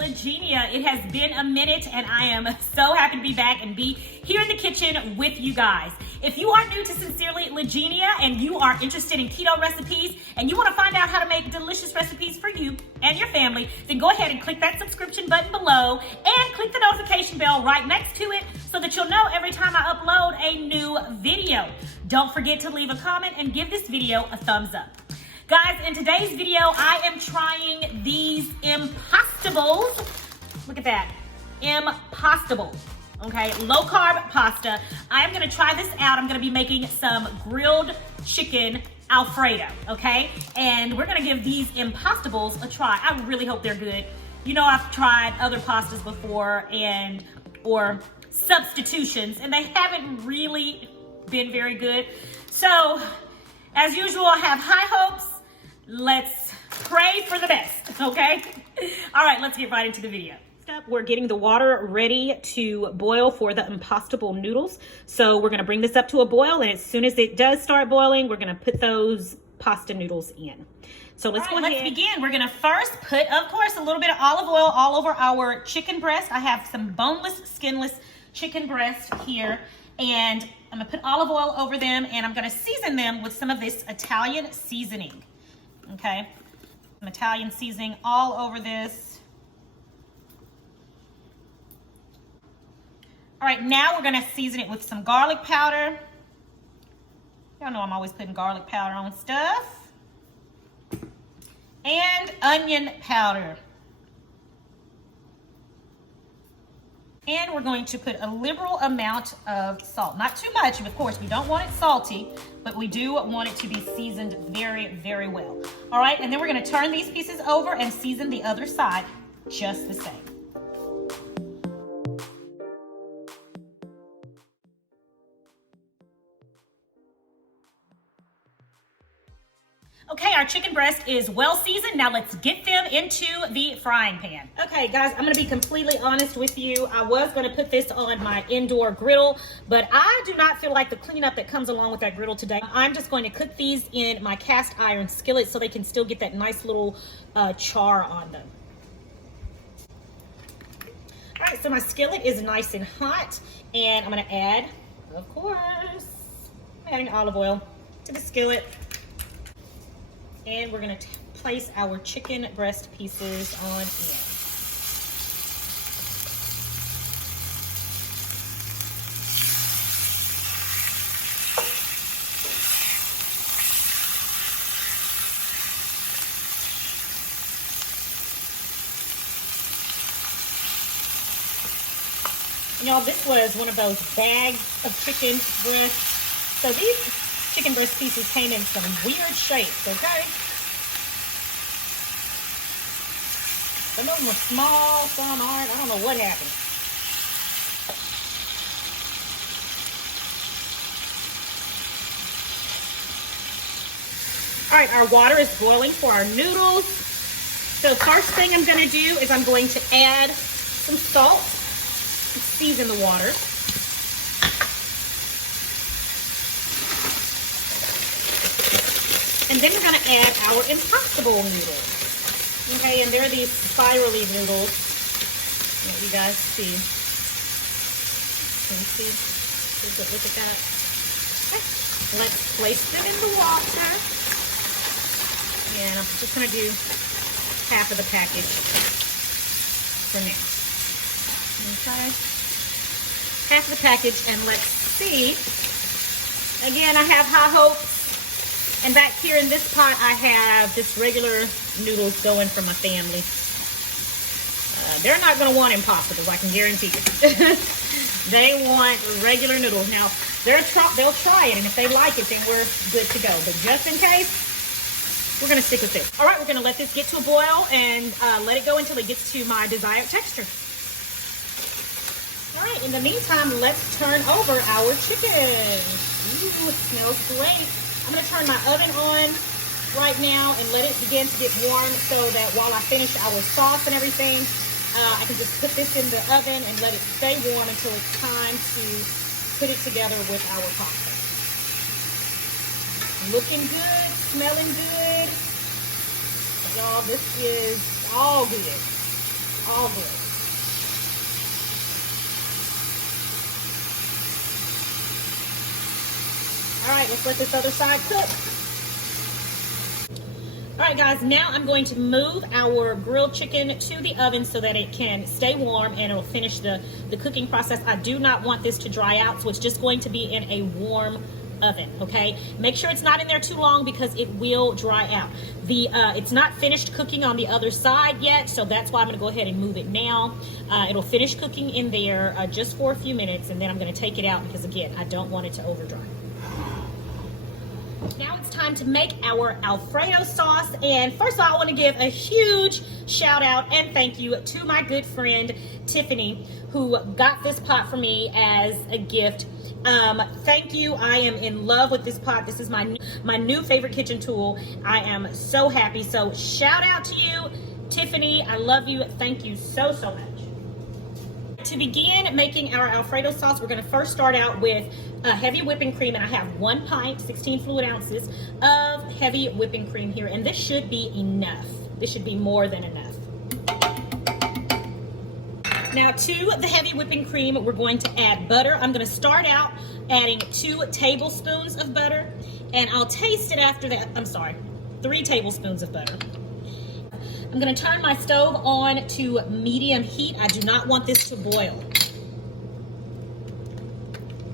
Legenia. It has been a minute and I am so happy to be back and be here in the kitchen with you guys. If you are new to Sincerely Legenia and you are interested in keto recipes and you want to find out how to make delicious recipes for you and your family, then go ahead and click that subscription button below and click the notification bell right next to it so that you'll know every time I upload a new video. Don't forget to leave a comment and give this video a thumbs up. Guys, in today's video, I am trying these Impastables. Look at that, Impastable, okay? Low carb pasta. I am gonna try this out. I'm gonna be making some grilled chicken Alfredo, okay? And we're gonna give these Impastables a try. I really hope they're good. You know, I've tried other pastas before or substitutions, and they haven't really been very good. So, as usual, I have high hopes. Let's pray for the best, okay? All right, let's get right into the video. We're getting the water ready to boil for the Impastable noodles. So we're gonna bring this up to a boil, and as soon as it does start boiling, we're gonna put those pasta noodles in. So let's go ahead. Let's begin. We're gonna first put, of course, a little bit of olive oil all over our chicken breast. I have some boneless, skinless chicken breast here, and I'm gonna put olive oil over them, and I'm gonna season them with some of this Italian seasoning. Okay, some Italian seasoning all over this. All right, now we're gonna season it with some garlic powder. Y'all know I'm always putting garlic powder on stuff. And onion powder. And we're going to put a liberal amount of salt. Not too much, of course, we don't want it salty, but we do want it to be seasoned very, very well. All right, and then we're gonna turn these pieces over and season the other side just the same. Okay, our chicken breast is well seasoned. Now let's get them into the frying pan. Okay, guys, I'm gonna be completely honest with you. I was gonna put this on my indoor griddle, but I do not feel like the cleanup that comes along with that griddle today. I'm just going to cook these in my cast iron skillet so they can still get that nice little char on them. All right, so my skillet is nice and hot, and I'm gonna add, of course, I'm adding olive oil to the skillet. And we're gonna place our chicken breast pieces on in. And y'all, this was one of those bags of chicken breast. So these chicken breast pieces came in some weird shapes, okay? Some of them are small, some aren't. I don't know what happened. All right, our water is boiling for our noodles. So first thing I'm gonna do is I'm going to add some salt to season the water. And then we're gonna add our Impastable noodles. Okay, and they're these spirally noodles that you guys see. Can you see? Look at that. Okay. Let's place them in the water. And I'm just gonna do half of the package for now. Okay. Half of the package, and let's see. Again, I have high hopes. And back here in this pot, I have just regular noodles going for my family. They're not gonna want Impastables, I can guarantee you. They want regular noodles. Now, they'll try it, and if they like it, then we're good to go. But just in case, we're gonna stick with this. All right, we're gonna let this get to a boil and let it go until it gets to my desired texture. All right, in the meantime, let's turn over our chicken. Ooh, it smells great. I'm gonna turn my oven on right now and let it begin to get warm so that while I finish our sauce and everything, I can just put this in the oven and let it stay warm until it's time to put it together with our pasta. Looking good, smelling good. Y'all, this is all good. all good. All right, let's let this other side cook. All right, guys, now I'm going to move our grilled chicken to the oven so that it can stay warm and it'll finish the cooking process. I do not want this to dry out, so it's just going to be in a warm oven, okay? Make sure it's not in there too long because it will dry out. It's not finished cooking on the other side yet, so that's why I'm gonna go ahead and move it now. It'll finish cooking in there just for a few minutes, and then I'm gonna take it out because, again, I don't want it to over dry. Now it's time to make our Alfredo sauce. And first of all, I want to give a huge shout out and thank you to my good friend Tiffany, who got this pot for me as a gift. Thank you. I am in love with this pot. This is my new favorite kitchen tool. I am so happy. So shout out to you, Tiffany. I love you. Thank you so much. To begin making our Alfredo sauce, we're going to first start out with heavy whipping cream, and I have 1 pint, 16 fluid ounces of heavy whipping cream here, and this should be enough. This should be more than enough. Now to the heavy whipping cream, we're going to add butter. I'm going to start out adding 2 tablespoons of butter, and I'll taste it after that. I'm sorry, 3 tablespoons of butter. I'm going to turn my stove on to medium heat. I do not want this to boil.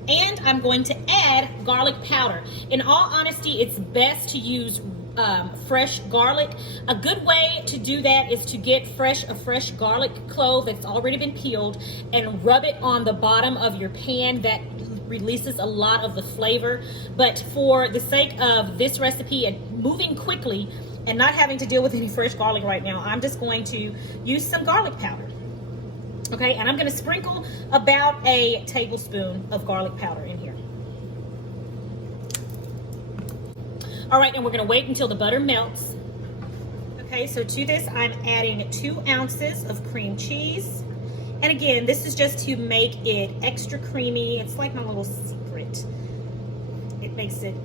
And I'm going to add garlic powder. In all honesty, it's best to use fresh garlic. A good way to do that is to get a fresh garlic clove that's already been peeled and rub it on the bottom of your pan. That releases a lot of the flavor. But for the sake of this recipe and moving quickly and not having to deal with any fresh garlic right now, I'm just going to use some garlic powder. Okay, and I'm going to sprinkle about a tablespoon of garlic powder in here. All right, and we're going to wait until the butter melts. Okay, so to this, I'm adding 2 ounces of cream cheese. And again, this is just to make it extra creamy. It's like my little secret. It makes it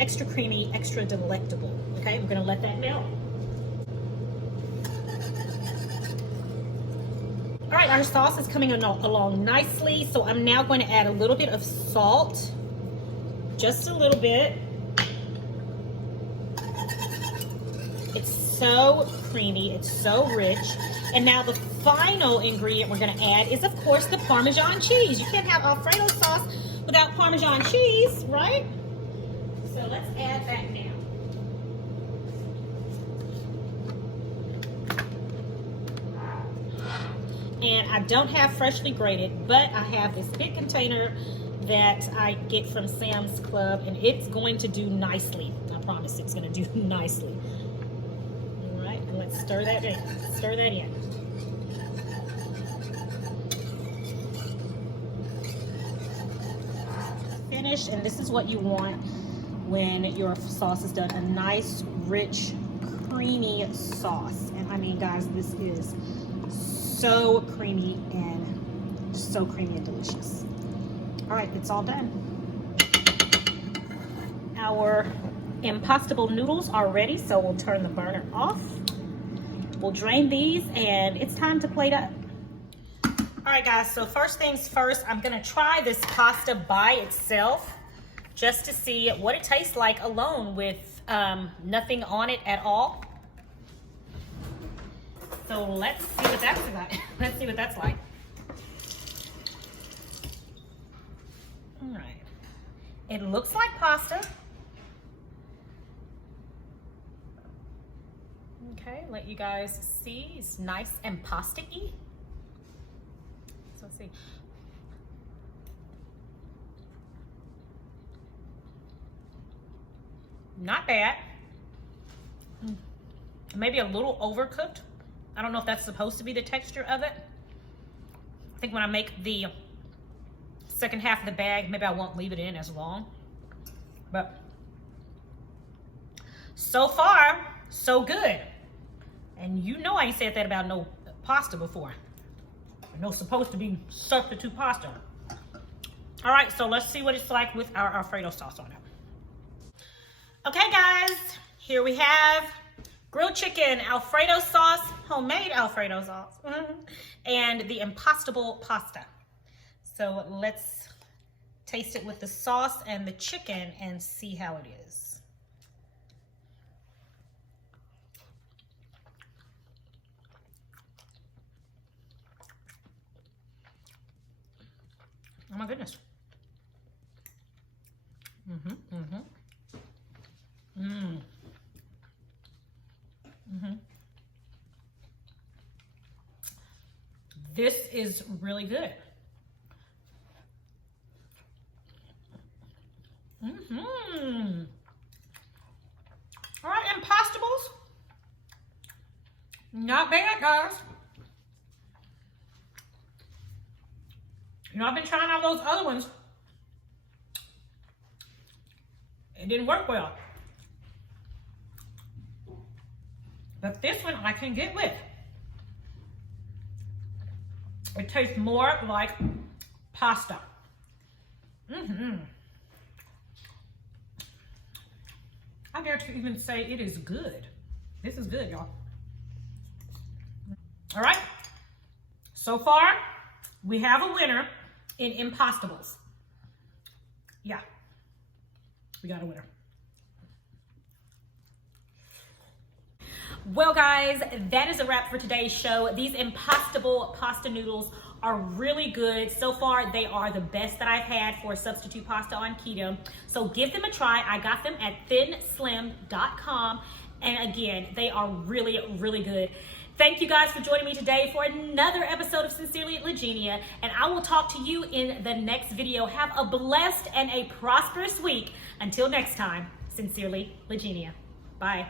extra creamy, extra delectable. Okay, we're going to let that melt. All right, our sauce is coming along nicely, so I'm now going to add a little bit of salt, just a little bit. It's so creamy, it's so rich. And now the final ingredient we're going to add is, of course, the Parmesan cheese. You can't have Alfredo sauce without Parmesan cheese, right? So let's add that now. And I don't have freshly grated, but I have this big container that I get from Sam's Club, and it's going to do nicely. I promise it's going to do nicely. All right, and let's stir that in. Stir that in. Finished, and this is what you want when your sauce is done. A nice, rich, creamy sauce. And I mean, guys, this is so creamy and delicious. All right, it's all done. Our Impastable noodles are ready, so we'll turn the burner off. We'll drain these, and it's time to plate up. All right, guys, so first things first, I'm gonna try this pasta by itself just to see what it tastes like alone with nothing on it at all. So let's see what that's like. Let's see what that's like. All right. It looks like pasta. Okay, let you guys see. It's nice and pasta-y. So let's see. Not bad. Maybe a little overcooked. I don't know if that's supposed to be the texture of it. I think when I make the second half of the bag, maybe I won't leave it in as long. But so far, so good. And you know I ain't said that about no pasta before. No supposed to be substitute pasta. All right, so let's see what it's like with our Alfredo sauce on it. Okay, guys, here we have grilled chicken, Alfredo sauce, homemade Alfredo sauce, and the Impastable Pasta. So let's taste it with the sauce and the chicken and see how it is. Oh my goodness. This is really good. All right, Impastables. Not bad, guys. You know, I've been trying out those other ones. It didn't work well. But this one I can get with. It tastes more like pasta. I dare to even say it is good. This is good, y'all. All right. So far, we have a winner in Impastables. Yeah. We got a winner. Well, guys, that is a wrap for today's show. These Impastable pasta noodles are really good. So far, they are the best that I've had for substitute pasta on keto. So give them a try. I got them at thinslim.com. And again, they are really, really good. Thank you guys for joining me today for another episode of Sincerely Legenia, and I will talk to you in the next video. Have a blessed and a prosperous week. Until next time, Sincerely Legenia. Bye.